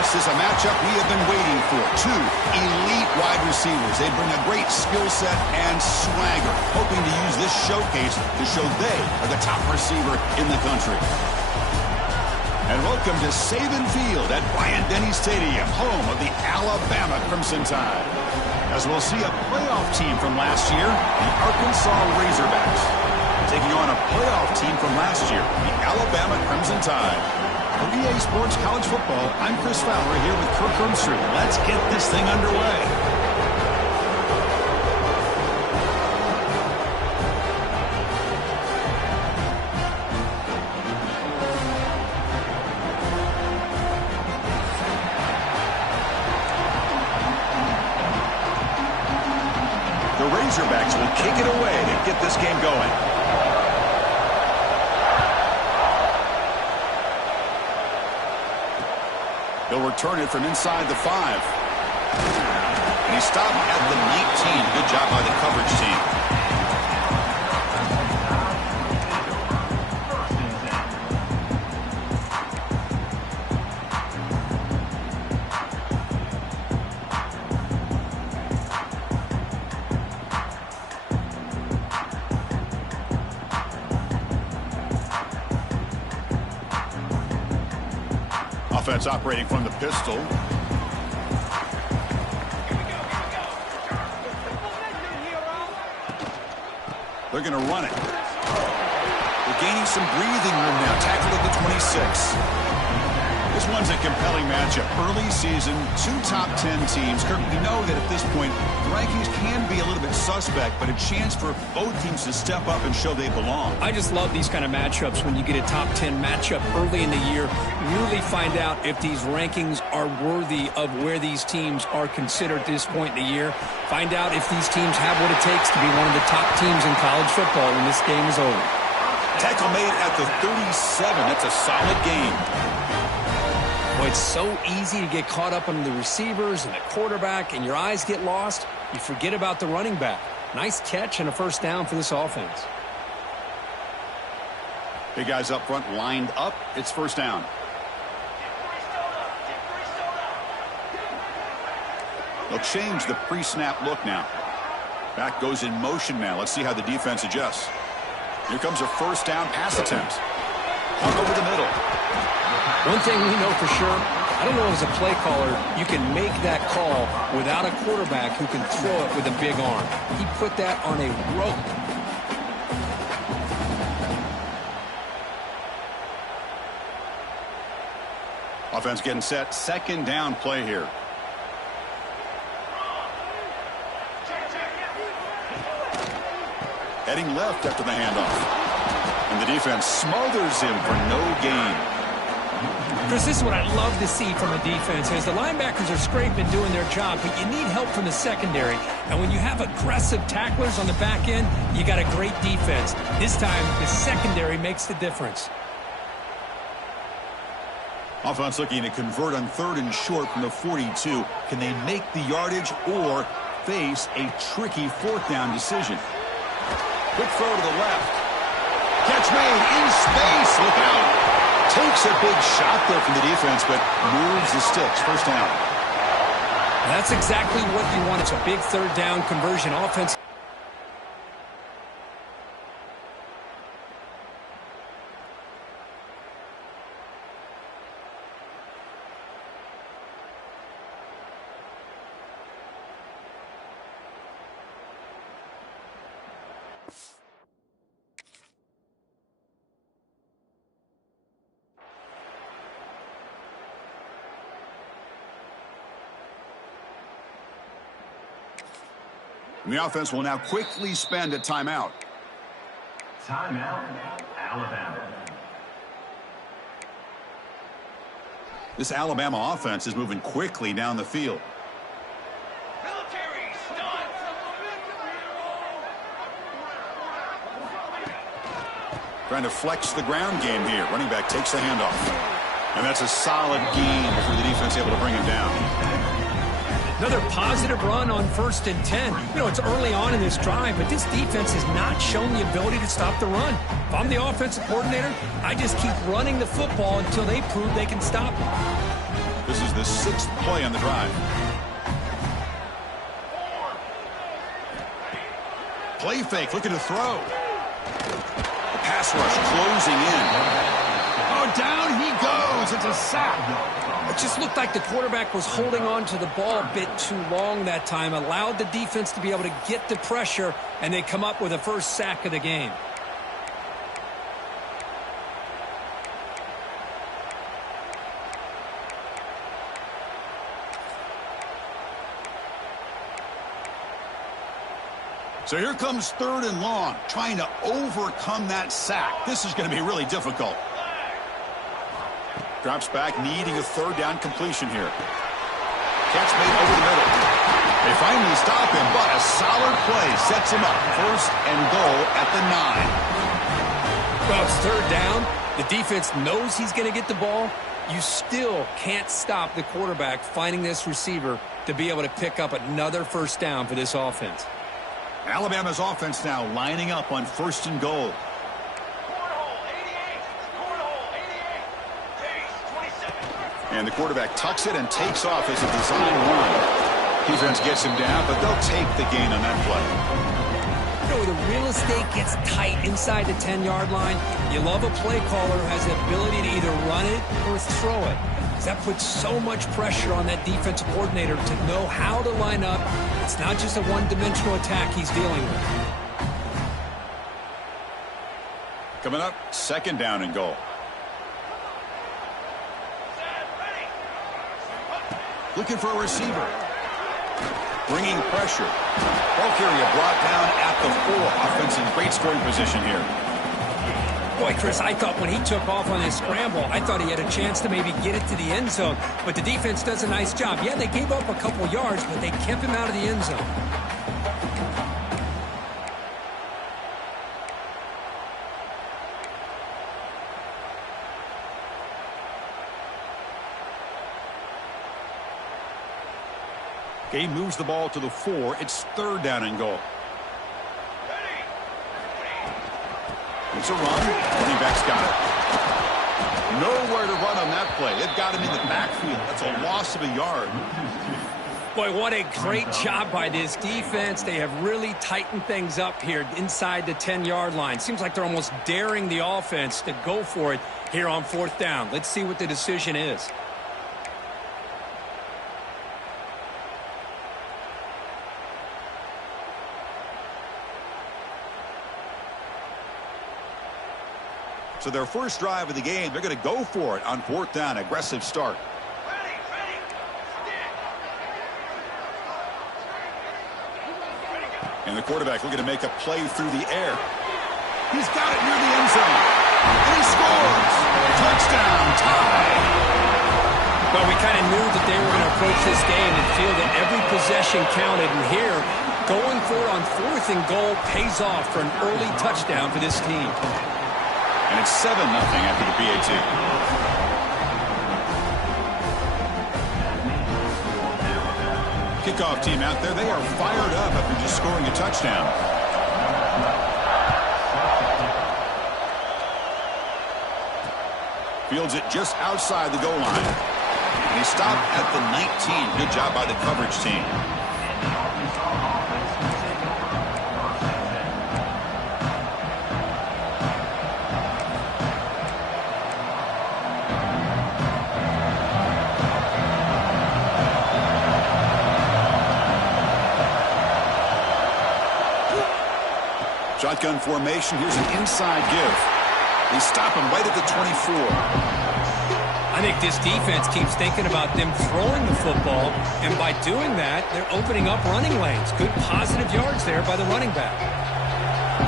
This is a matchup we have been waiting for. Two elite wide receivers. They bring a great skill set and swagger, hoping to use this showcase to show they are the top receiver in the country. And welcome to Saban Field at Bryant-Denny Stadium, home of the Alabama Crimson Tide. As we'll see a playoff team from last year, the Arkansas Razorbacks, taking on a playoff team from last year, the Alabama Crimson Tide. For EA Sports College Football, I'm Chris Fowler here with Kirk Herbstreit. Let's get this thing underway. The Razorbacks will kick it away to get this game going. He'll return it from inside the 5. And he stopped at the 19. Good job by the coverage team. Offense operating from the pistol. They're going to run it. They're gaining some breathing room now. Tackled at the 26. This one's a compelling matchup. Early season, two top 10 teams. Kirk, we know that at this point, the rankings can be a little bit suspect, but a chance for both teams to step up and show they belong. I just love these kind of matchups when you get a top 10 matchup early in the year. Really find out if these rankings are worthy of where these teams are considered at this point in the year. Find out if these teams have what it takes to be one of the top teams in college football when this game is over. Tackle made at the 37. That's a solid gain. Boy, it's so easy to get caught up on the receivers and the quarterback, and your eyes get lost. You forget about the running back. Nice catch and a first down for this offense. Big guys up front lined up. It's first down. They'll change the pre-snap look now. Back goes in motion now. Let's see how the defense adjusts. Here comes a first down pass attempt. Up over the middle. One thing we know for sure, I don't know as a play caller, you can make that call without a quarterback who can throw it with a big arm. He put that on a rope. Offense getting set. Second down play here. Heading left after the handoff. And the defense smothers him for no gain. Chris, this is what I love to see from a defense is the linebackers are scraping doing their job, but you need help from the secondary. And when you have aggressive tacklers on the back end, you got a great defense. This time, the secondary makes the difference. Offense looking to convert on 3rd and short from the 42. Can they make the yardage or face a tricky 4th down decision? Quick throw to the left. Catch made in space. Look out. Takes a big shot there from the defense, but moves the sticks. First down. That's exactly what you want. It's a big 3rd down conversion offense. And the offense will now quickly spend a timeout. Timeout, Alabama. This Alabama offense is moving quickly down the field. Trying to flex the ground game here. Running back takes the handoff. And that's a solid gain before the defense able to bring him down. Another positive run on 1st and 10. You know, it's early on in this drive, but this defense has not shown the ability to stop the run. If I'm the offensive coordinator, I just keep running the football until they prove they can stop it. This is the the 6th play on the drive. Play fake, looking to throw. The pass rush closing in. Oh, down he goes. It's a sack. It just looked like the quarterback was holding on to the ball a bit too long that time, allowed the defense to be able to get the pressure, and they come up with a first sack of the game. So here comes 3rd and long, trying to overcome that sack. This is going to be really difficult. Drops back, needing a 3rd down completion here. Catch made over the middle. They finally stop him, but a solid play sets him up. 1st and goal at the 9. Well, it's 3rd down. The defense knows he's going to get the ball. You still can't stop the quarterback finding this receiver to be able to pick up another 1st down for this offense. Alabama's offense now lining up on 1st and goal. And the quarterback tucks it and takes off as a design run. Defense gets him down, but they'll take the gain on that play. You know, the real estate gets tight inside the 10-yard line. You love a play caller who has the ability to either run it or throw it. That puts so much pressure on that defensive coordinator to know how to line up. It's not just a one-dimensional attack he's dealing with. Coming up, 2nd down and goal. Looking for a receiver. Bringing pressure. Ball carrier brought down at the 4. Offense in great scoring position here. Boy, Chris, I thought when he took off on his scramble, I thought he had a chance to maybe get it to the end zone. But the defense does a nice job. Yeah, they gave up a couple yards, but they kept him out of the end zone. Game moves the ball to the 4. It's 3rd down and goal. It's a run. Running back's got it. Nowhere to run on that play. It got him in the backfield. That's a loss of a yard. Boy, what a great job by this defense. They have really tightened things up here inside the 10-yard line. Seems like they're almost daring the offense to go for it here on 4th down. Let's see what the decision is. So their first drive of the game, they're going to go for it on 4th down. Aggressive start. And the quarterback looking to make a play through the air. He's got it near the end zone. And he scores. Touchdown, tie. Well, we kind of knew that they were going to approach this game and feel that every possession counted. And here, going for it on 4th and goal pays off for an early touchdown for this team. And it's 7-0 after the PAT. Kickoff team out there. They are fired up after just scoring a touchdown. Fields it just outside the goal line. And he stopped at the 19. Good job by the coverage team. Shotgun formation. Here's an inside give. They stop him right at the 24. I think this defense keeps thinking about them throwing the football, and by doing that, they're opening up running lanes. Good positive yards there by the running back.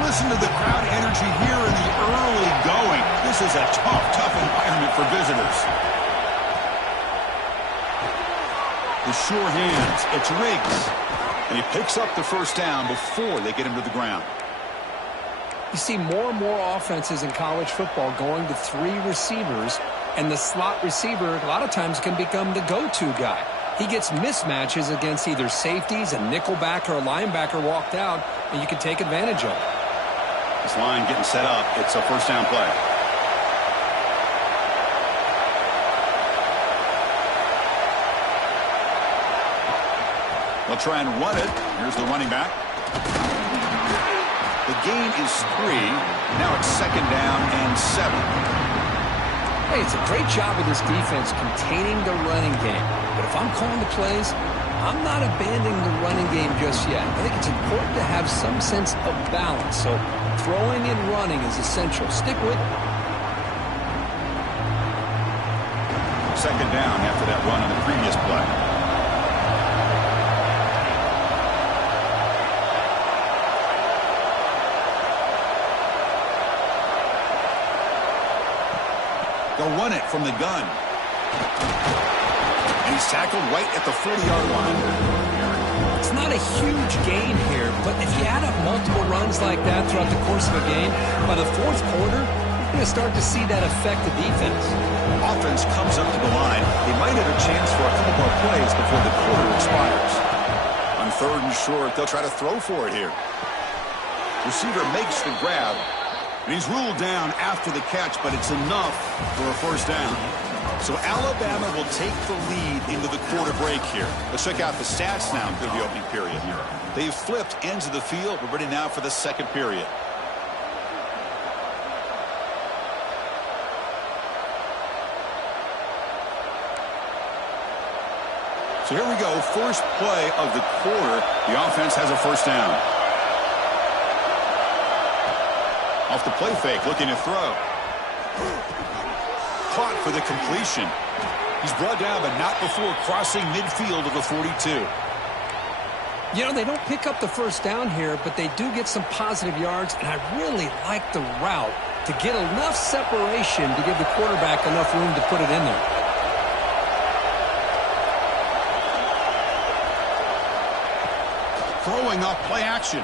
Listen to the crowd energy here in the early going. This is a tough environment for visitors. The sure hands. It's Riggs. And he picks up the 1st down before they get him to the ground. You see more and more offenses in college football going to 3 receivers, and the slot receiver a lot of times can become the go-to guy. He gets mismatches against either safeties, a nickelbacker, or a linebacker walked out, and you can take advantage of it. This line getting set up. It's a 1st down play. They'll try and run it. Here's the running back. The gain is 3. Now it's 2nd down and 7. Hey, it's a great job of this defense containing the running game. But if I'm calling the plays, I'm not abandoning the running game just yet. I think it's important to have some sense of balance. So throwing and running is essential. Stick with it. 2nd down after that run on the previous play. They'll run it from the gun. And he's tackled right at the 40-yard line. It's not a huge gain here, but if you add up multiple runs like that throughout the course of a game, by the 4th quarter, you're going to start to see that affect the defense. Offense comes up to the line. They might have a chance for a couple more plays before the quarter expires. On 3rd and short, they'll try to throw for it here. Receiver makes the grab. And he's ruled down after the catch, but it's enough for a 1st down. So Alabama will take the lead into the quarter break here. Let's check out the stats now through the opening period. They've flipped ends of the field. We're ready now for the 2nd period. So here we go. First play of the quarter. The offense has a 1st down. Off the play fake, looking to throw. Caught for the completion. He's brought down, but not before crossing midfield of the 42. You know, they don't pick up the 1st down here, but they do get some positive yards, and I really like the route to get enough separation to give the quarterback enough room to put it in there. Throwing off play action.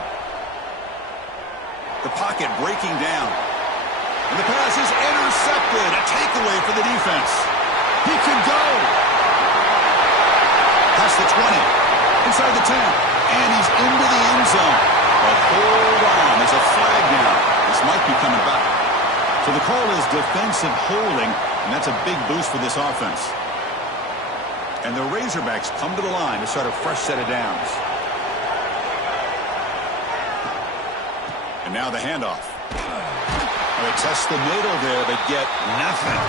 The pocket breaking down. And the pass is intercepted. A takeaway for the defense. He can go. Past the 20. Inside the 10. And he's into the end zone. But hold on. There's a flag now. This might be coming back. So the call is defensive holding. And that's a big boost for this offense. And the Razorbacks come to the line to start a fresh set of downs. And now the handoff. They test the middle there, but get nothing.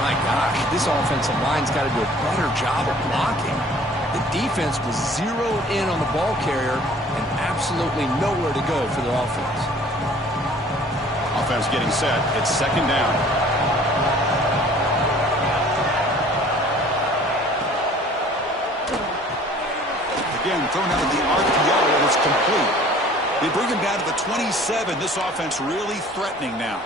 My gosh, this offensive line's got to do a better job of blocking. The defense was zeroed in on the ball carrier and absolutely nowhere to go for the offense. Offense getting set. It's 2nd down. Again, thrown out of the RPO, and it's complete. They bring him down to the 27. This offense really threatening now.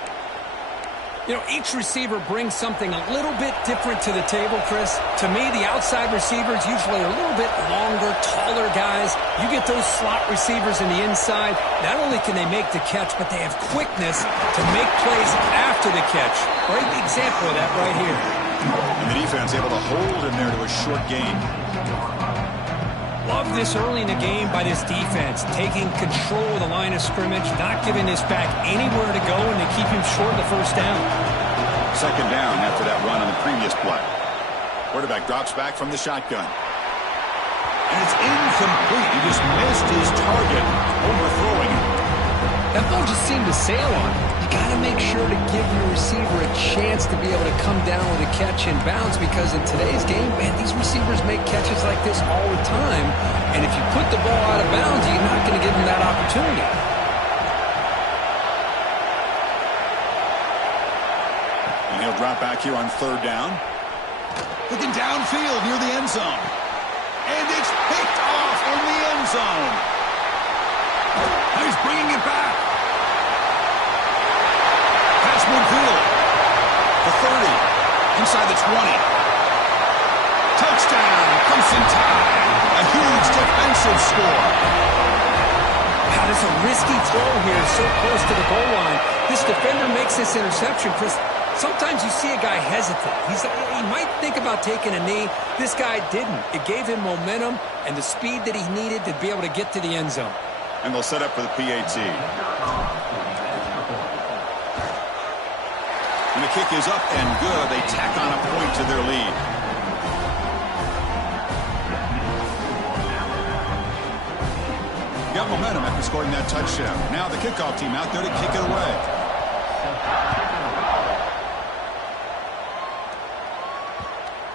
You know, each receiver brings something a little bit different to the table, Chris. To me, the outside receivers usually are a little bit longer, taller guys. You get those slot receivers in the inside. Not only can they make the catch, but they have quickness to make plays after the catch. Great example of that right here. And the defense able to hold him there to a short gain. Love this early in the game by this defense, taking control of the line of scrimmage, not giving this back anywhere to go, and they keep him short of the 1st down. 2nd down after that run on the previous play. Quarterback drops back from the shotgun. And it's incomplete. He just missed his target, overthrowing it. That ball just seemed to sail on him. You got to make sure to give your receiver a chance to be able to come down with a catch and bounce, because in today's game, man, these receivers make catches like this all the time. And if you put the ball out of bounds, you're not going to give them that opportunity. And he'll drop back here on 3rd down. Looking downfield near the end zone. And it's picked off in the end zone. Now he's bringing it back. Pass midfield. The 30. Inside the 20. Touchdown. Crimson Tide. A huge defensive score. God, it's a risky throw here, so close to the goal line. This defender makes this interception, Chris. Sometimes you see a guy hesitant. He might think about taking a knee. This guy didn't. It gave him momentum and the speed that he needed to be able to get to the end zone. And they'll set up for the PAT. And the kick is up and good. They tack on a point to their lead. got momentum after scoring that touchdown. Now the kickoff team out there to kick it away.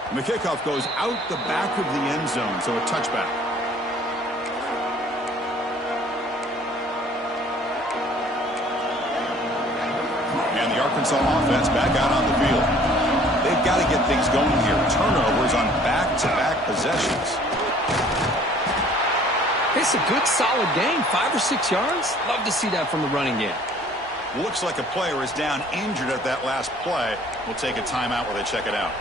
And the kickoff goes out the back of the end zone, so a touchback. And the Arkansas offense back out on the field. They've got to get things going here. Turnovers on back-to-back possessions. It's a good, solid gain. 5 or 6 yards. Love to see that from the running game. Looks like a player is down injured at that last play. We'll take a timeout while they check it out.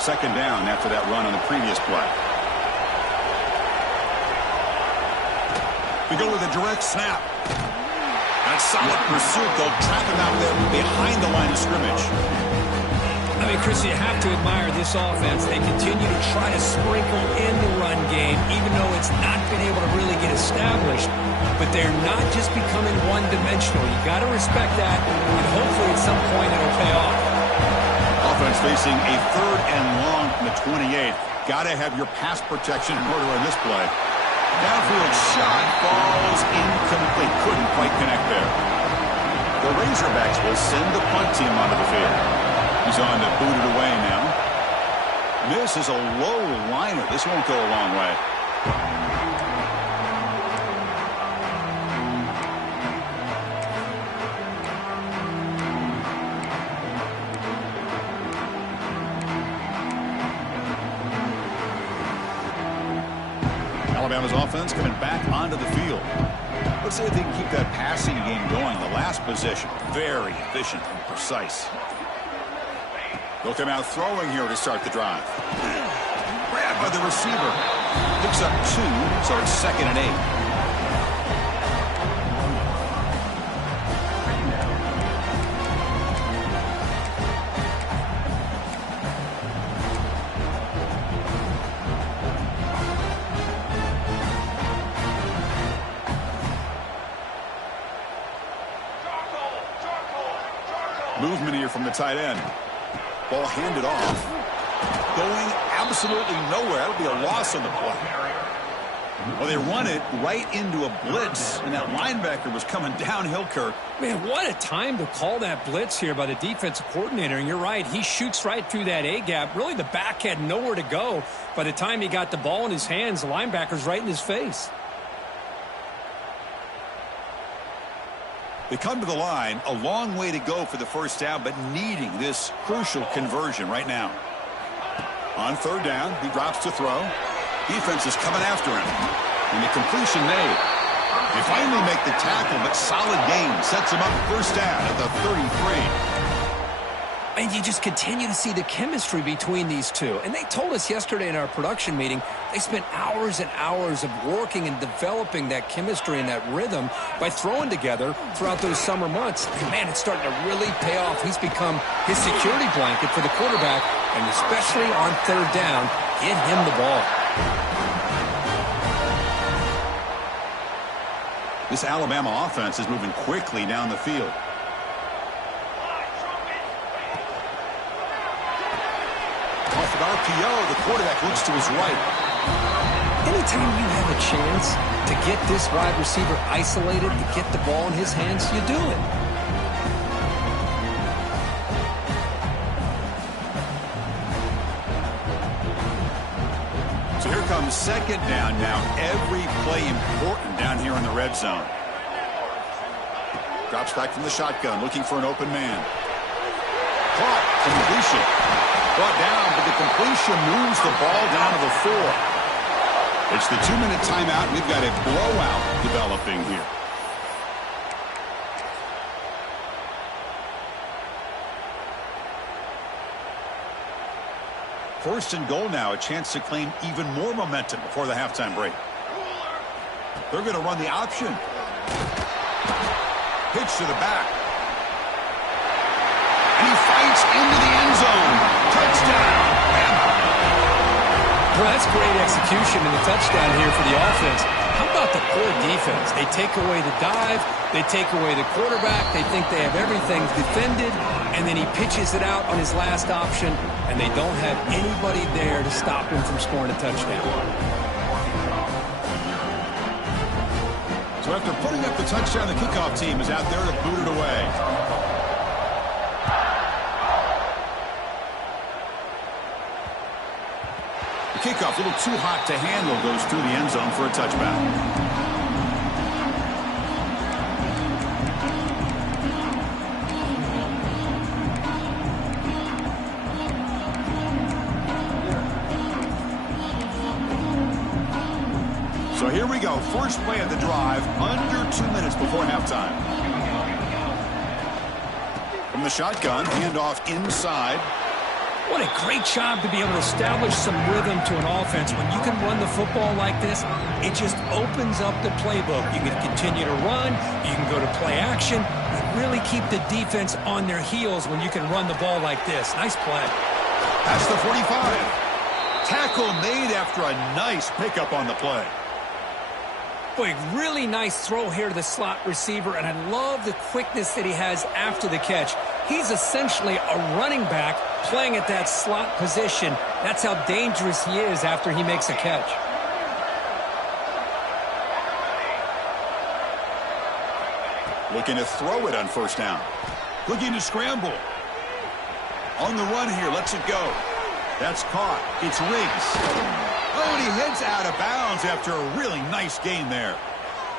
Second down after that run on the previous play. We go with a direct snap. That's solid pursuit. They'll trap him out there behind the line of scrimmage. I mean, Chris, you have to admire this offense. They continue to try to sprinkle in the run game, even though it's not been able to really get established. But they're not just becoming one-dimensional. You got to respect that, and hopefully at some point it'll pay off. Offense facing a 3rd and long from the 28. Got to have your pass protection in order on this play. Downfield shot falls incomplete. Couldn't quite connect there. The Razorbacks will send the punt team onto the field. He's on to boot it away now. This is a low liner. This won't go a long way. Alabama's offense coming back onto the field. Let's see if they can keep that passing game going. The last possession, very efficient and precise. They'll come out throwing here to start the drive. Grabbed by the receiver. Picks up 2, so it's 2nd and 8. Movement here from the tight end. Ball handed off. Going absolutely nowhere. That would be a loss on the play. Well, they run it right into a blitz, and that linebacker was coming downhill, Kirk. Man, what a time to call that blitz here by the defensive coordinator. And you're right, he shoots right through that A-gap. Really, the back had nowhere to go. By the time he got the ball in his hands, the linebacker's right in his face. They come to the line, a long way to go for the first down, but needing this crucial conversion right now. On 3rd down, he drops to throw. Defense is coming after him. And the completion made. They finally make the tackle, but solid gain. Sets him up first down at the 33. And you just continue to see the chemistry between these two. And they told us yesterday in our production meeting, they spent hours and hours of working and developing that chemistry and that rhythm by throwing together throughout those summer months. And man, it's starting to really pay off. He's become his security blanket for the quarterback, and especially on 3rd down, get him the ball. This Alabama offense is moving quickly down the field. Off an RPO, the quarterback looks to his right. Anytime you have a chance to get this wide receiver isolated, to get the ball in his hands, you do it. So here comes 2nd down now. Every play important down here in the red zone. Drops back from the shotgun, looking for an open man. Caught, completion. Brought down, but the completion moves the ball down to the 4. It's the 2-minute timeout. We've got a blowout developing here. First and goal now, a chance to claim even more momentum before the halftime break. They're going to run the option. Pitch to the back. And he fights into the end zone. Touchdown, Bama. Well, that's great execution and the touchdown here for the offense. How about the poor defense? They take away the dive, they take away the quarterback, they think they have everything defended, and then he pitches it out on his last option, and they don't have anybody there to stop him from scoring a touchdown. So after putting up the touchdown, the kickoff team is out there to boot it away. The kickoff, a little too hot to handle, goes through the end zone for a touchback. So here we go. First play of the drive, under 2 minutes before halftime. From the shotgun, handoff inside. What a great job to be able to establish some rhythm to an offense. When you can run the football like this, it just opens up the playbook. You can continue to run. You can go to play action. You really keep the defense on their heels when you can run the ball like this. Nice play. Past the 45. Tackle made after a nice pickup on the play. Boy, really nice throw here to the slot receiver, and I love the quickness that he has after the catch. He's essentially a running back playing at that slot position. That's how dangerous he is after he makes a catch. Looking to throw it on first down. Looking to scramble. On the run here, lets it go. That's caught. It's Riggs. Oh, and he heads out of bounds after a really nice gain there.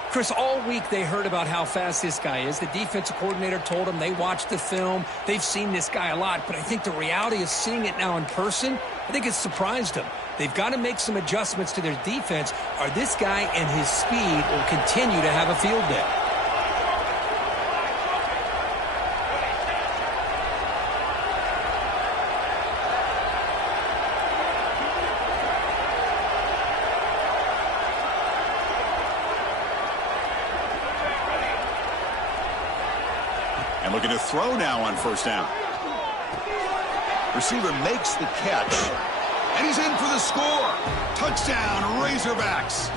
Chris, all week they heard about how fast this guy is. The defensive coordinator told them they watched the film. They've seen this guy a lot, but I think the reality of seeing it now in person, I think it's surprised them. They've got to make some adjustments to their defense, or this guy and his speed will continue to have a field day. And looking to throw now on first down. Receiver makes the catch. And he's in for the score. Touchdown, Razorbacks.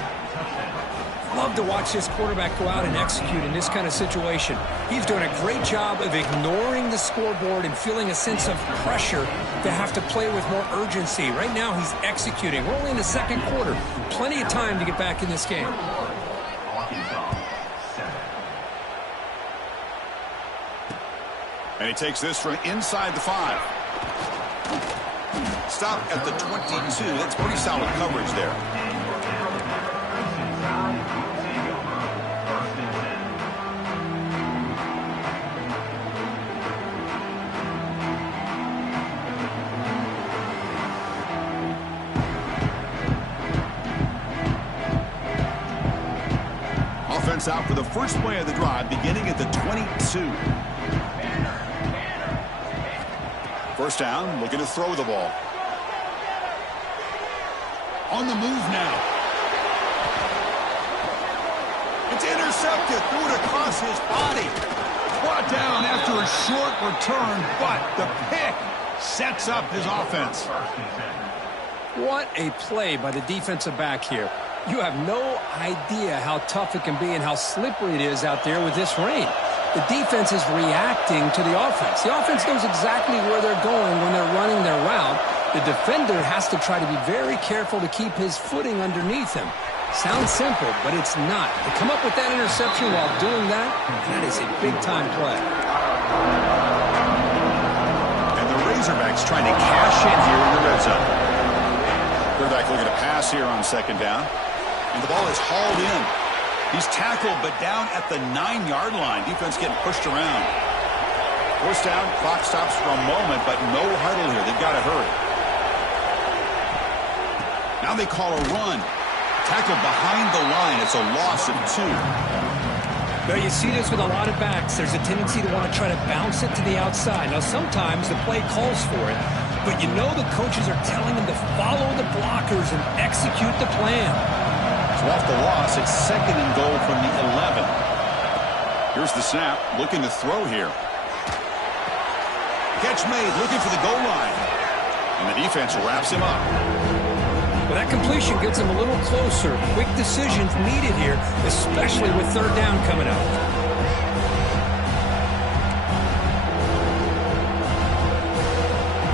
Love to watch this quarterback go out and execute in this kind of situation. He's doing a great job of ignoring the scoreboard and feeling a sense of pressure to have to play with more urgency. Right now he's executing. We're only in the second quarter. Plenty of time to get back in this game. And he takes this from inside the 5. Stop at the 22. That's pretty solid coverage there. Offense out for the first play of the drive, beginning at the 22. First down, looking to throw the ball. On the move now. It's intercepted, threw it across his body. Brought down after a short return, but the pick sets up his offense. What a play by the defensive back here. You have no idea how tough it can be and how slippery it is out there with this rain. The defense is reacting to the offense. The offense knows exactly where they're going when they're running their route. The defender has to try to be very careful to keep his footing underneath him. Sounds simple, but it's not. To come up with that interception while doing that, that is a big-time play. And the Razorbacks trying to cash in here in the red zone. Quarterback looking to pass here on second down. And the ball is hauled in. He's tackled, but down at the 9-yard line. Defense getting pushed around. First down, clock stops for a moment, but no huddle here. They've got to hurry. Now they call a run. Tackled behind the line. It's a loss of 2. Now you see this with a lot of backs. There's a tendency to want to try to bounce it to the outside. Now sometimes the play calls for it, but you know the coaches are telling them to follow the blockers and execute the plan. So off the loss, it's second and goal from the 11. Here's the snap, looking to throw here. Catch made, looking for the goal line. And the defense wraps him up. Well, that completion gets him a little closer. Quick decisions needed here, especially with third down coming up.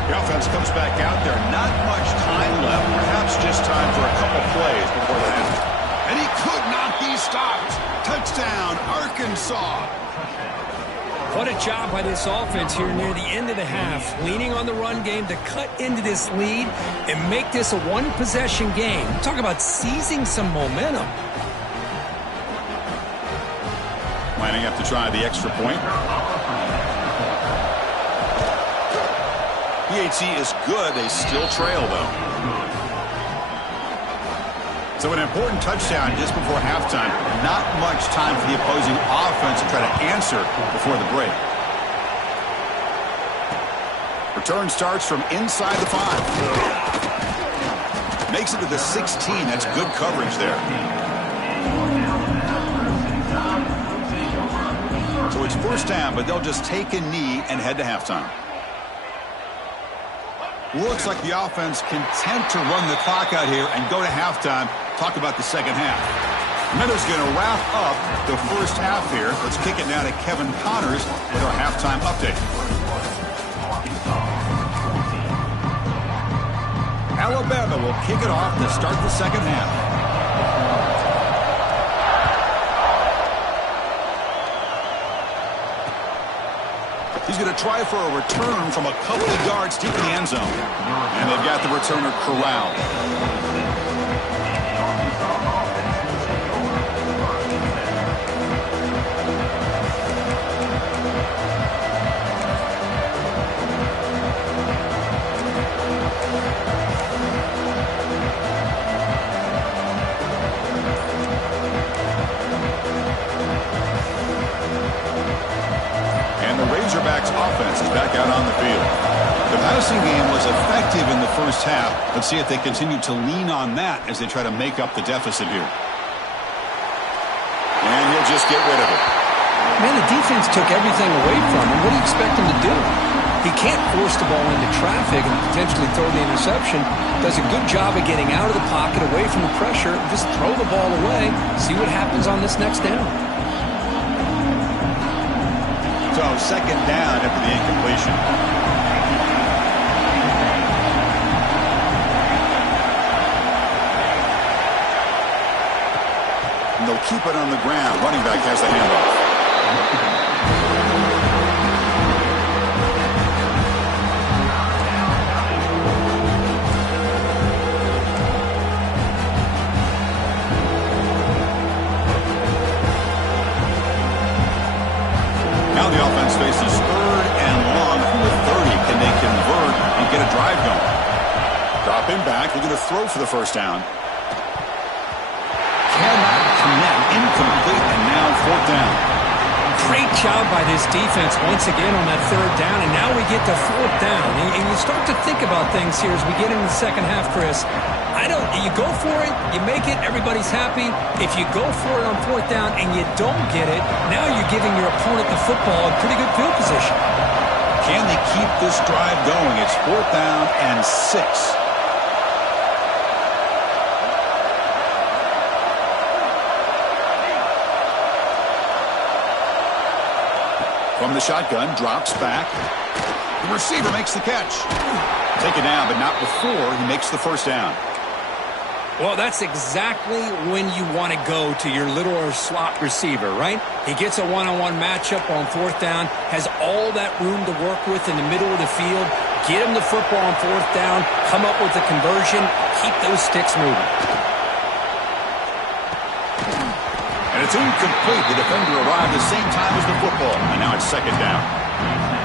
The offense comes back out there. Not much time left. Perhaps just time for a couple plays before the end. And he could not be stopped. Touchdown, Arkansas. What a job by this offense here near the end of the half. Leaning on the run game to cut into this lead and make this a one-possession game. Talk about seizing some momentum. Lining up to try the extra point. PAT is good. They still trail, though. So an important touchdown just before halftime. Not much time for the opposing offense to try to answer before the break. Return starts from inside the 5. Makes it to the 16. That's good coverage there. So it's first down, but they'll just take a knee and head to halftime. Looks like the offense content to run the clock out here and go to halftime. Talk about the second half. Miller's going to wrap up the first half here. Let's kick it now to Kevin Connors with our halftime update. Alabama will kick it off to start the second half. He's going to try for a return from a couple of yards deep in the end zone. And they've got the returner corralled. Razorbacks offense is back out on the field. The passing game was effective in the first half. Let's see if they continue to lean on that as they try to make up the deficit here. And he'll just get rid of it. Man, the defense took everything away from him. What do you expect him to do? He can't force the ball into traffic and potentially throw the interception. Does a good job of getting out of the pocket, away from the pressure, just throw the ball away, see what happens on this next down. So second down after the incompletion. And they'll keep it on the ground. Running back has the handoff. Now the offense faces third and long from the 30. Can they convert and get a drive going? Drop him back. They're going to throw for the first down. Cannot connect. Incomplete. And now fourth down. Great job by this defense once again on that third down. And now we get to fourth down. And you start to think about things here as we get into the second half, Chris. You go for it, you make it, everybody's happy. If you go for it on fourth down and you don't get it, now you're giving your opponent the football in pretty good field position. Can they keep this drive going? It's fourth down and 6. From the shotgun, drops back. The receiver makes the catch. Take it down, but not before he makes the first down. Well, that's exactly when you want to go to your little or slot receiver, right? He gets a one-on-one matchup on fourth down, has all that room to work with in the middle of the field, get him the football on fourth down, come up with a conversion, keep those sticks moving. And it's incomplete. The defender arrived the same time as the football, and now it's second down.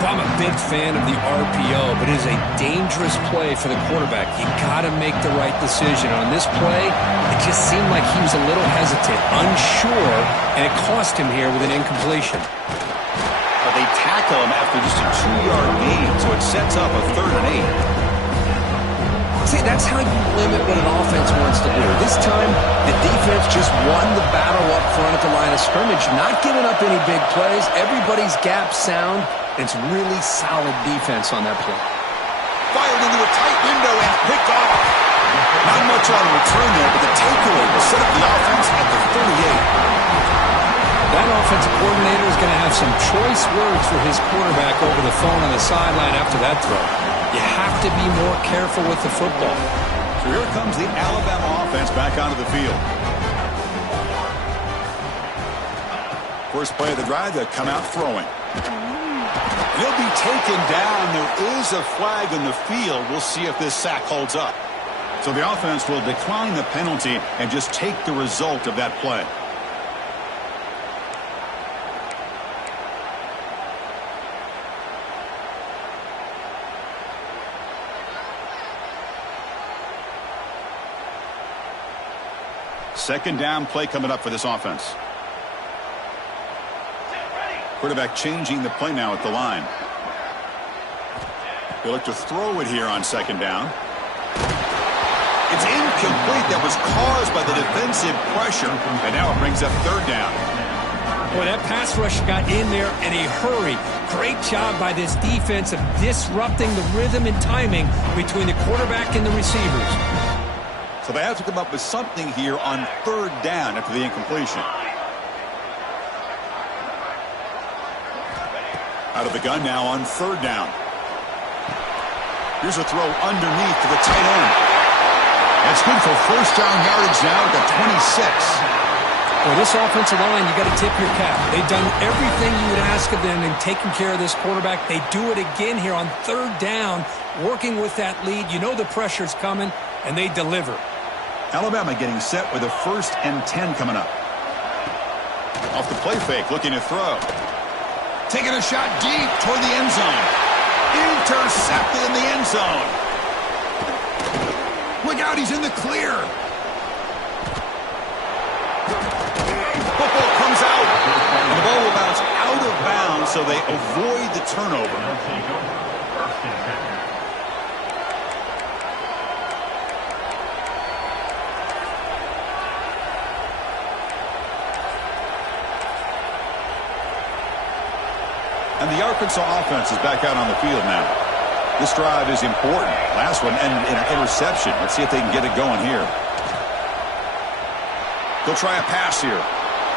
I'm a big fan of the RPO, but it is a dangerous play for the quarterback. You got to make the right decision. On this play, it just seemed like he was a little hesitant, unsure, and it cost him here with an incompletion. But they tackle him after just a 2-yard gain, so it sets up a 3rd and 8. See, that's how you limit what an offense wants to do. This time, the defense just won the battle up front at the line of scrimmage, not giving up any big plays. Everybody's gap sound. It's really solid defense on that play. Fired into a tight window and picked off. Not much on the return there, but the takeaway will set up the offense at the 38. That offensive coordinator is going to have some choice words for his quarterback over the phone on the sideline after that throw. You have to be more careful with the football. So here comes the Alabama offense back onto the field. First play of the drive, they'll come out throwing. He'll be taken down. There is a flag in the field. We'll see if this sack holds up. So the offense will decline the penalty and just take the result of that play. Second down play coming up for this offense. Quarterback changing the play now at the line. They look to throw it here on second down. It's incomplete. That was caused by the defensive pressure, and now it brings up third down. Boy, that pass rush got in there in a hurry. Great job by this defense of disrupting the rhythm and timing between the quarterback and the receivers. So they have to come up with something here on third down after the incompletion. Out of the gun now on third down. Here's a throw underneath to the tight end. That's good for first down yardage now at the 26. Well, this offensive line, you got to tip your cap. They've done everything you would ask of them in taking care of this quarterback. They do it again here on third down, working with that lead. You know the pressure's coming, and they deliver. Alabama getting set with a 1st and 10 coming up. Off the play fake, looking to throw. Taking a shot deep toward the end zone. Intercepted in the end zone. Look out, he's in the clear. Football comes out. And the ball will bounce out of bounds, so they avoid the turnover. And the Arkansas offense is back out on the field now. This drive is important. Last one ended in an interception. Let's see if they can get it going here. They'll try a pass here.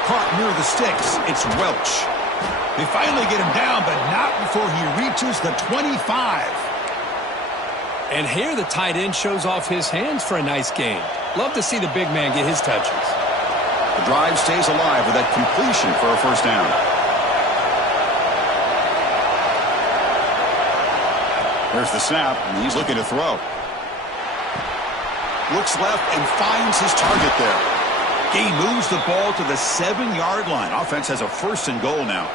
Caught near the sticks. It's Welch. They finally get him down, but not before he reaches the 25. And here the tight end shows off his hands for a nice gain. Love to see the big man get his touches. The drive stays alive with that completion for a first down. There's the snap, and he's looking to throw. Looks left and finds his target there. He moves the ball to the 7-yard line. Offense has a 1st and goal now.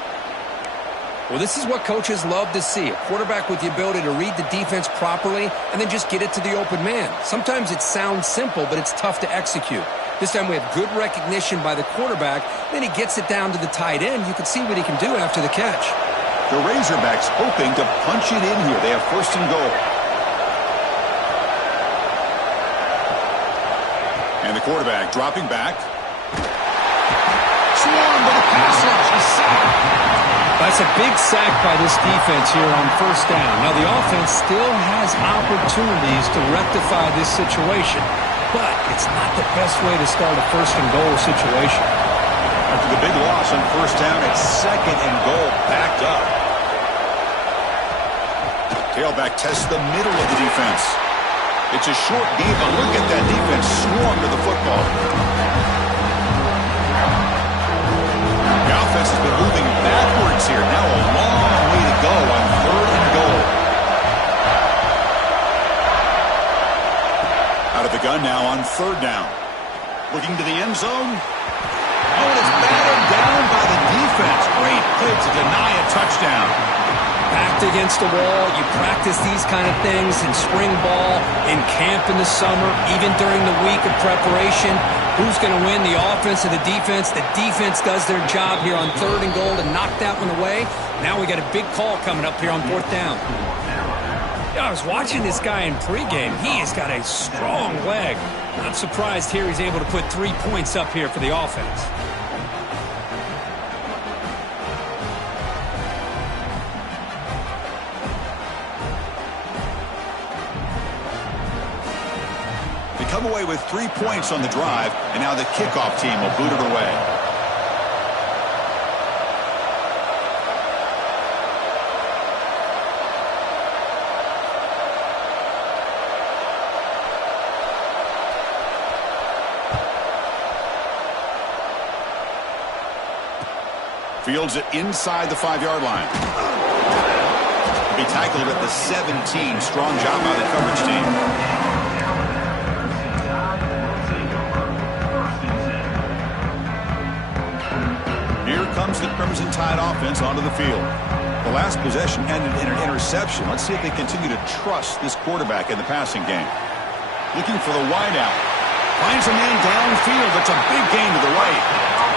Well, this is what coaches love to see. A quarterback with the ability to read the defense properly and then just get it to the open man. Sometimes it sounds simple, but it's tough to execute. This time we have good recognition by the quarterback. Then he gets it down to the tight end. You can see what he can do after the catch. The Razorbacks hoping to punch it in here. They have 1st and goal. And the quarterback dropping back. Swarmed by the pass rush. A sack. That's a big sack by this defense here on first down. Now the offense still has opportunities to rectify this situation, but it's not the best way to start a 1st and goal situation. After the big loss on first down, it's 2nd and goal backed up. Tailback tests the middle of the defense. It's a short game, but look at that defense swarm to the football. The offense has been moving backwards here. Now a long way to go on 3rd and goal. Out of the gun now on 3rd down. Looking to the end zone. Oh, and it's batted down by the defense. Great play to deny a touchdown. Backed against the wall. You practice these kind of things in spring ball, in camp in the summer, even during the week of preparation. Who's going to win, the offense or the defense? The defense does their job here on 3rd and goal to knock that one away. Now we got a big call coming up here on 4th down. Yeah, I was watching this guy in pregame. He has got a strong leg. Not surprised here he's able to put 3 points up here for the offense. come away with 3 points on the drive, and now the kickoff team will boot it away. Fields it inside the 5-yard line. He'll be tackled at the 17. Strong job by the coverage team. Here comes the Crimson Tide offense onto the field. The last possession ended in an interception. Let's see if they continue to trust this quarterback in the passing game. Looking for the wideout. Finds a man downfield. That's a big gain to the right.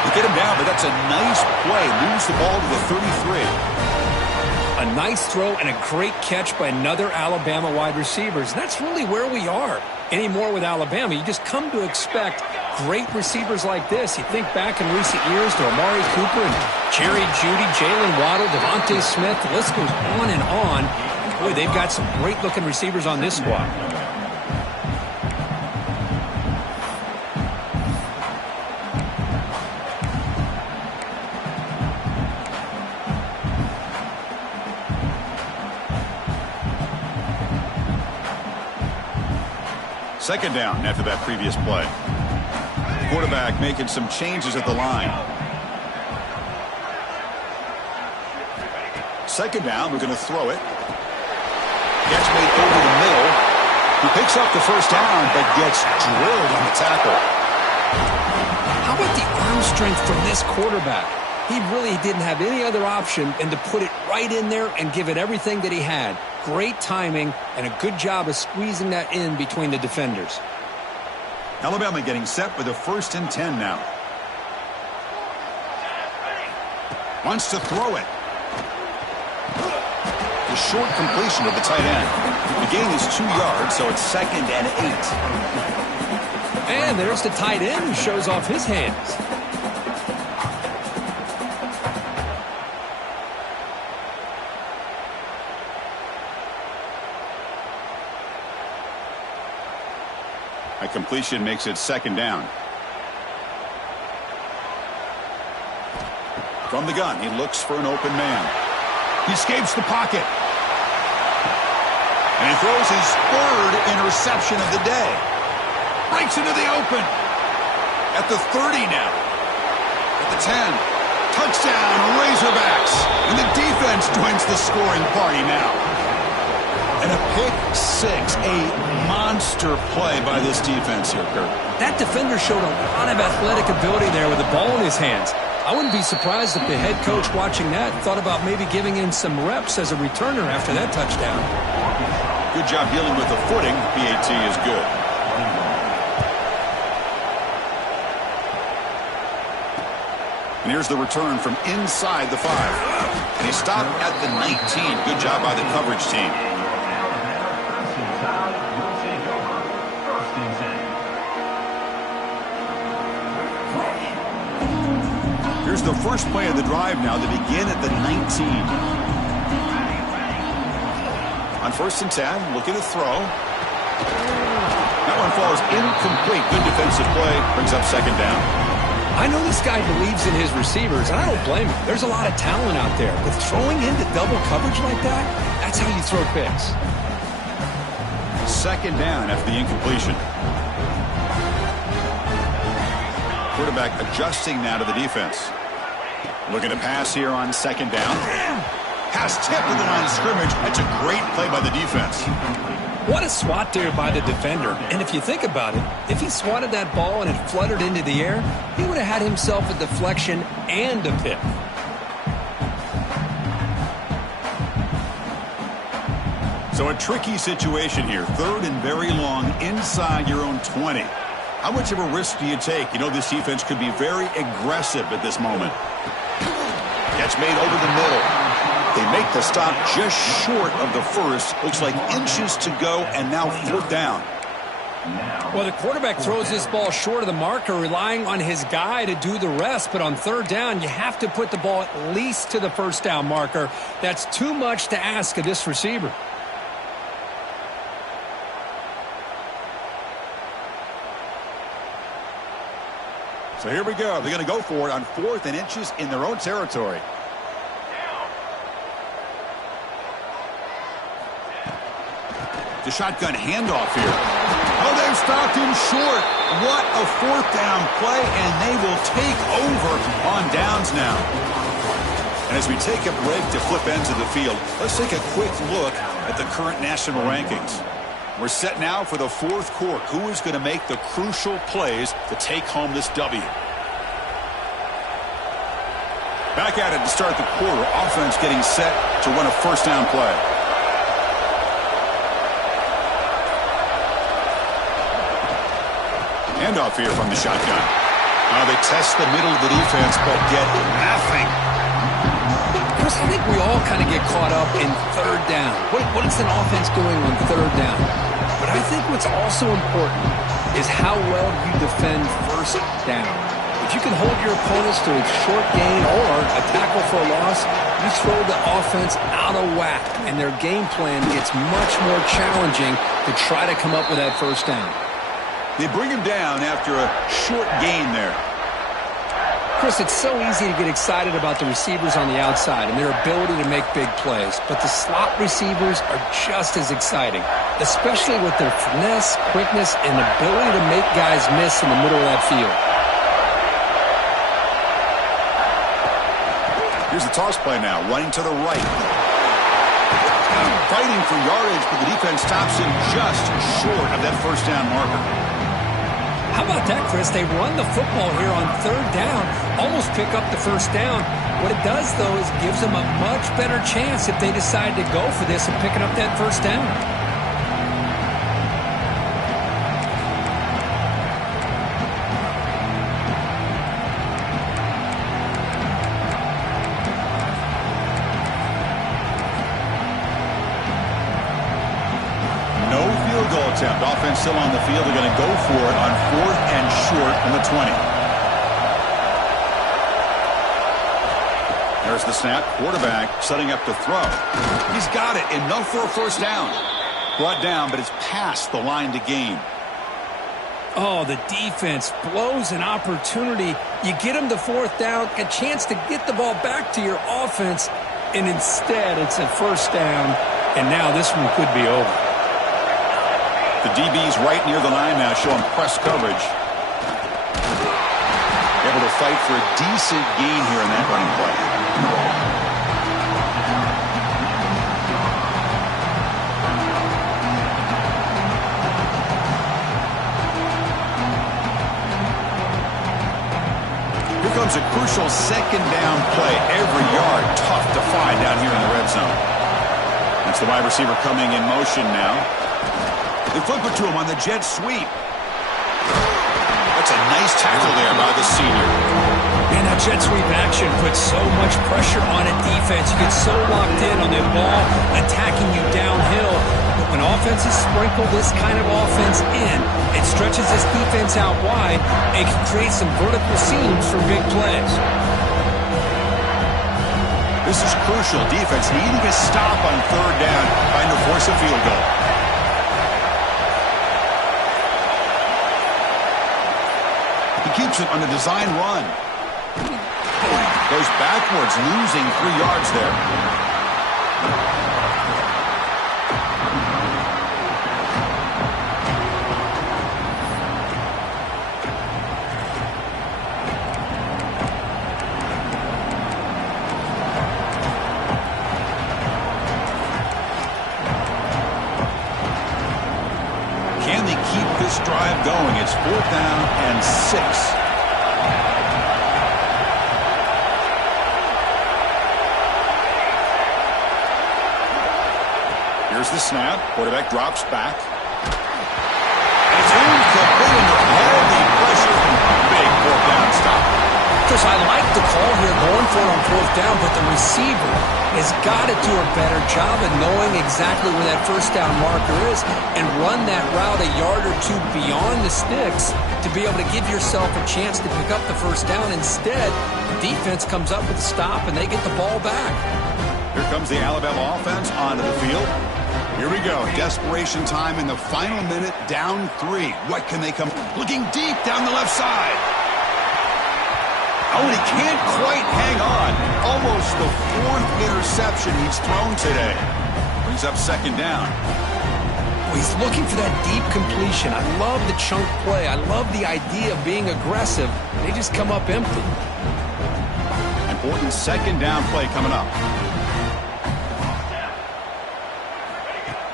You get him down, but that's a nice play. Moves the ball to the 33. A nice throw and a great catch by another Alabama wide receiver. And that's really where we are anymore with Alabama. You just come to expect great receivers like this. You think back in recent years to Amari Cooper and Jerry Jeudy, Jalen Waddle, Devontae Smith. The list goes on and on. Boy, they've got some great-looking receivers on this squad. Second down after that previous play. Quarterback making some changes at the line. Second down, we're going to throw it. Catch made over the middle. He picks up the first down, but gets drilled on the tackle. How about the arm strength from this quarterback? He really didn't have any other option than to put it right in there and give it everything that he had. Great timing and a good job of squeezing that in between the defenders. Alabama getting set with a 1st and 10 now. Wants to throw it. The short completion of the tight end. The gain is 2 yards, so it's 2nd and 8. And there's the tight end who shows off his hands. A completion makes it 2nd down. From the gun, he looks for an open man. He escapes the pocket. And he throws his 3rd interception of the day. Breaks into the open. At the 30 now. At the 10. Touchdown, Razorbacks. And the defense joins the scoring party now. And a pick 6, a monster play by this defense here, Kurt. That defender showed a lot of athletic ability there with the ball in his hands. I wouldn't be surprised if the head coach watching that thought about maybe giving in some reps as a returner after that touchdown. Good job dealing with the footing. PAT is good. And here's the return from inside the 5. And he stopped at the 19. Good job by the coverage team. Here's the first play of the drive now to begin at the 19. On 1st and 10, looking to throw. That one falls incomplete. Good defensive play. Brings up 2nd down. I know this guy believes in his receivers, and I don't blame him. There's a lot of talent out there. But throwing into double coverage like that, that's how you throw picks. 2nd down after the incompletion. Quarterback adjusting now to the defense. Looking to pass here on 2nd down. Pass tipped to the line of scrimmage. That's a great play by the defense. What a swat there by the defender. And if you think about it, if he swatted that ball and it fluttered into the air, he would have had himself a deflection and a pick. So a tricky situation here. 3rd and very long inside your own 20. How much of a risk do you take? You know this defense could be very aggressive at this moment. Catch made over the middle. They make the stop just short of the 1st. Looks like inches to go, and now 4th down. Well, the quarterback throws this ball short of the marker, relying on his guy to do the rest. But on 3rd down, you have to put the ball at least to the 1st down marker. That's too much to ask of this receiver. So here we go. They're going to go for it on 4th and inches in their own territory. The shotgun handoff here. Oh, they've stopped him short. What a 4th down play, and they will take over on downs now. And as we take a break to flip ends of the field, let's take a quick look at the current national rankings. We're set now for the 4th quarter. Who is going to make the crucial plays to take home this W? Back at it to start the quarter. Offense getting set to run a 1st down play. Handoff here from the shotgun. They test the middle of the defense, but get nothing. Chris, I think we all kind of get caught up in 3rd down. What is an offense doing on 3rd down? But I think what's also important is how well you defend 1st down. If you can hold your opponents to a short gain or a tackle for a loss, you throw the offense out of whack, and their game plan gets much more challenging to try to come up with that 1st down. They bring him down after a short gain there. Chris, it's so easy to get excited about the receivers on the outside and their ability to make big plays, but the slot receivers are just as exciting, especially with their finesse, quickness, and ability to make guys miss in the middle of that field. Here's the toss play now, running to the right. Fighting for yardage, but the defense stops him just short of that 1st down marker. How about that, Chris? They run the football here on 3rd down, almost pick up the 1st down. What it does, though, is gives them a much better chance if they decide to go for this and picking up that 1st down. Offense still on the field. They're going to go for it on 4th and short from the 20. There's the snap. Quarterback setting up to throw. He's got it. Enough for a 1st down. Brought down, but it's past the line to gain. Oh, the defense blows an opportunity. You get them to 4th down, a chance to get the ball back to your offense, and instead it's a 1st down, and now this one could be over. The DB's right near the line now, showing press coverage. Able to fight for a decent gain here in that running play. Here comes a crucial 2nd down play. Every yard tough to find down here in the red zone. That's the wide receiver coming in motion now. They flip it to him on the jet sweep. That's a nice tackle there by the senior. And that jet sweep action puts so much pressure on a defense. You get so locked in on the ball attacking you downhill. But when offenses sprinkle this kind of offense in, it stretches this defense out wide and can create some vertical seams for big plays. This is crucial. Defense needing a stop on 3rd down, trying to force a field goal. Keeps it on the design run. Goes backwards, losing 3 yards there. Can they keep this drive going? It's 4th down and 6. Here's the snap. Quarterback drops back. It's incomplete under heavy pressure. Big 4th down stop. Chris, I like the call here going for it on 4th down, but the receiver has got to do a better job of knowing exactly where that 1st down marker is and run that route a yard or 2 beyond the sticks to be able to give yourself a chance to pick up the 1st down. Instead, the defense comes up with a stop and they get the ball back. Here comes the Alabama offense onto the field. Here we go. Desperation time in the final minute, down 3. What can they come? Looking deep down the left side. Oh, and he can't quite hang on. Almost the 4th interception he's thrown today. Brings up 2nd down. He's looking for that deep completion. I love the chunk play. I love the idea of being aggressive. They just come up empty. Important 2nd down play coming up.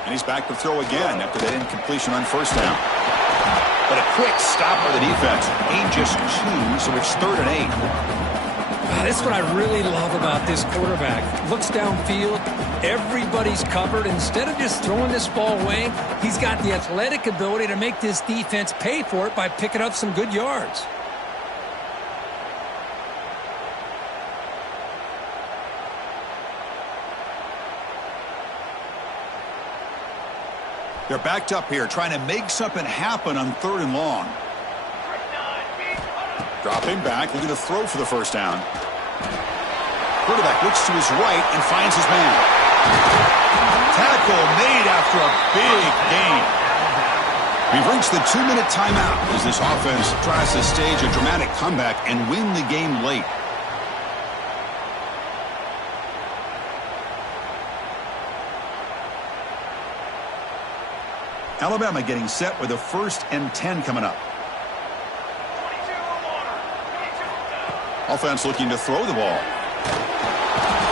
And he's back to throw again after that incompletion on 1st down. But a quick stop by the defense. Ain't just 2, so it's 3rd and 8. That's what I really love about this quarterback. Looks downfield. Everybody's covered. Instead of just throwing this ball away, he's got the athletic ability to make this defense pay for it by picking up some good yards. They're backed up here, trying to make something happen on 3rd and long. Dropping back, looking to throw for the 1st down. Quarterback looks to his right and finds his man. Tackle made after a big gain. We've reached the 2-minute timeout as this offense tries to stage a dramatic comeback and win the game late. Alabama getting set with a 1st and 10 coming up. Offense looking to throw the ball.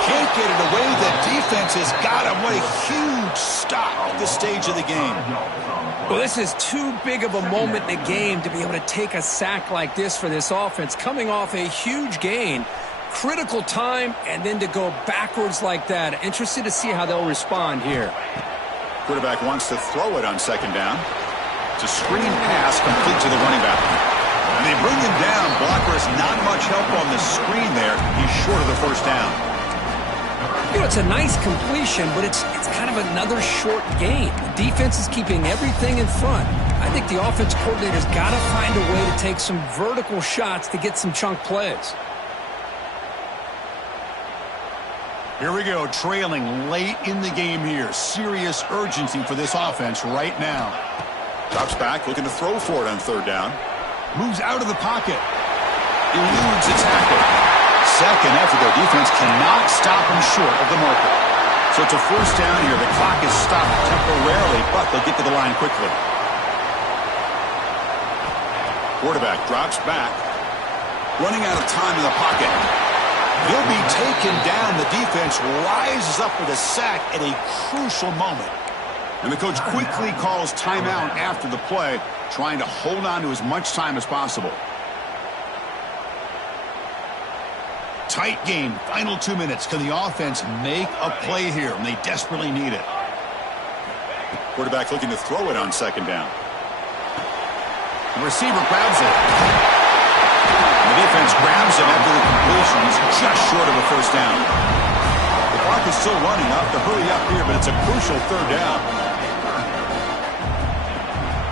Can't get it away. The defense has got him. What a huge stop at this stage of the game. Well, this is too big of a moment in the game to be able to take a sack like this for this offense. Coming off a huge gain, critical time, and then to go backwards like that. Interested to see how they'll respond here. Quarterback wants to throw it on 2nd down. It's a screen pass complete to the running back. And they bring him down. Blocker has not much help on the screen there. He's short of the 1st down. You know, it's a nice completion, but it's kind of another short gain. The defense is keeping everything in front. I think the offense coordinator's got to find a way to take some vertical shots to get some chunk plays. Here we go, trailing late in the game here. Serious urgency for this offense right now. Drops back, looking to throw for it on 3rd down. Moves out of the pocket. Eludes a tackle. 2nd effort, their defense cannot stop him short of the marker. So it's a 1st down here. The clock is stopped temporarily, but they'll get to the line quickly. Quarterback drops back. Running out of time in the pocket. He'll be taken down. The defense rises up with a sack at a crucial moment. And the coach quickly calls timeout after the play, trying to hold on to as much time as possible. Tight game, final 2 minutes. Can the offense make a play here? And they desperately need it. Quarterback looking to throw it on 2nd down. The receiver grabs it. The defense grabs him after the completion. He's just short of a 1st down. The clock is still running. Up to hurry up here, but it's a crucial 3rd down.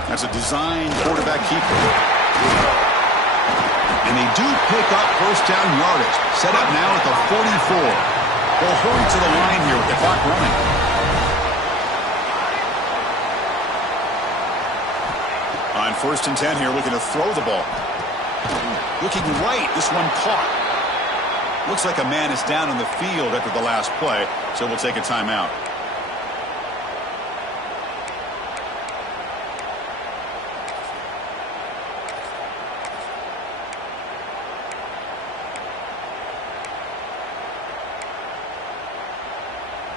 That's a design quarterback keeper. And they do pick up 1st down yardage. Set up now at the 44. They'll hurry to the line here with the clock running. On 1st and 10 here, looking to throw the ball. Looking right, this one caught. Looks like a man is down on the field after the last play, so we'll take a timeout.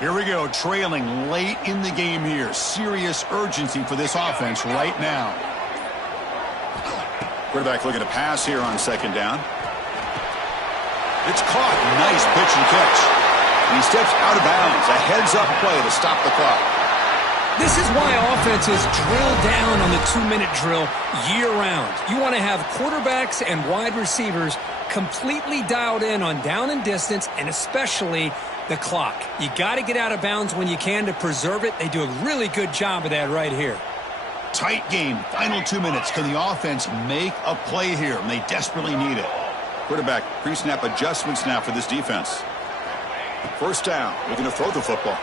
Here we go, trailing late in the game here. Serious urgency for this offense right now. Quarterback looking to pass here on 2nd down. It's caught. Nice pitch and catch. And he steps out of bounds. A heads-up play to stop the clock. This is why offenses drill down on the 2-minute drill year-round. You want to have quarterbacks and wide receivers completely dialed in on down and distance, and especially the clock. You got to get out of bounds when you can to preserve it. They do a really good job of that right here. Tight game, final 2 minutes. Can the offense make a play here? And they desperately need it. Quarterback, pre-snap adjustments now for this defense. 1st down, looking to throw the football.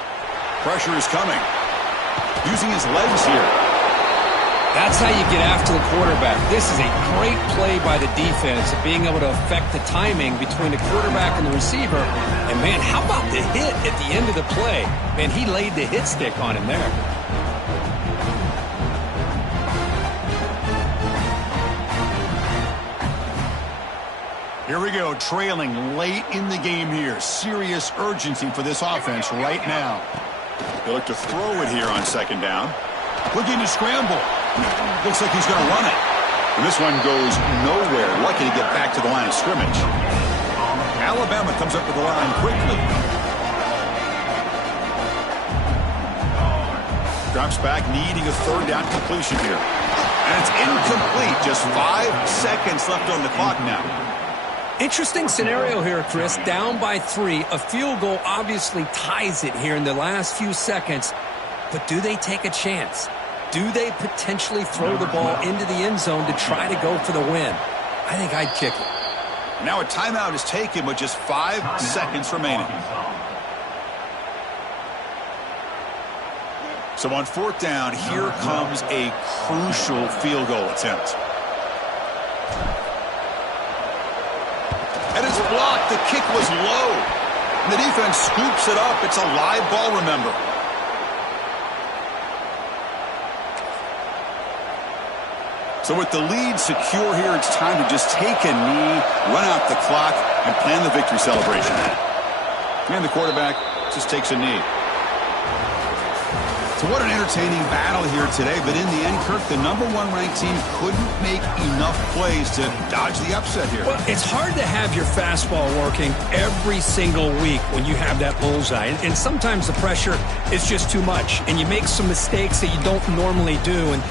Pressure is coming. Using his legs here. That's how you get after the quarterback. This is a great play by the defense of being able to affect the timing between the quarterback and the receiver. And, man, how about the hit at the end of the play? Man, he laid the hit stick on him there. Here we go, trailing late in the game here. Serious urgency for this offense right now. They look to throw it here on second down. Looking to scramble. Looks like he's going to run it. And this one goes nowhere. Lucky to get back to the line of scrimmage. Alabama comes up with the line quickly. Drops back, needing a third down completion here. And it's incomplete. Just 5 seconds left on the clock now. Interesting scenario here, Chris. Down by 3. A field goal obviously ties it here in the last few seconds. But do they take a chance? Do they potentially throw the ball into the end zone to try to go for the win? I think I'd kick it. Now a timeout is taken with just 5 seconds remaining. So on fourth down, here comes a crucial field goal attempt. And it's blocked. The kick was low. And the defense scoops it up. It's a live ball, remember. So with the lead secure here, it's time to just take a knee, run out the clock, and plan the victory celebration. And the quarterback just takes a knee. So what an entertaining battle here today. But in the end, Kirk, the #1 ranked team couldn't make enough plays to dodge the upset here. Well, it's hard to have your fastball working every single week when you have that bullseye. And sometimes the pressure is just too much. And you make some mistakes that you don't normally do. And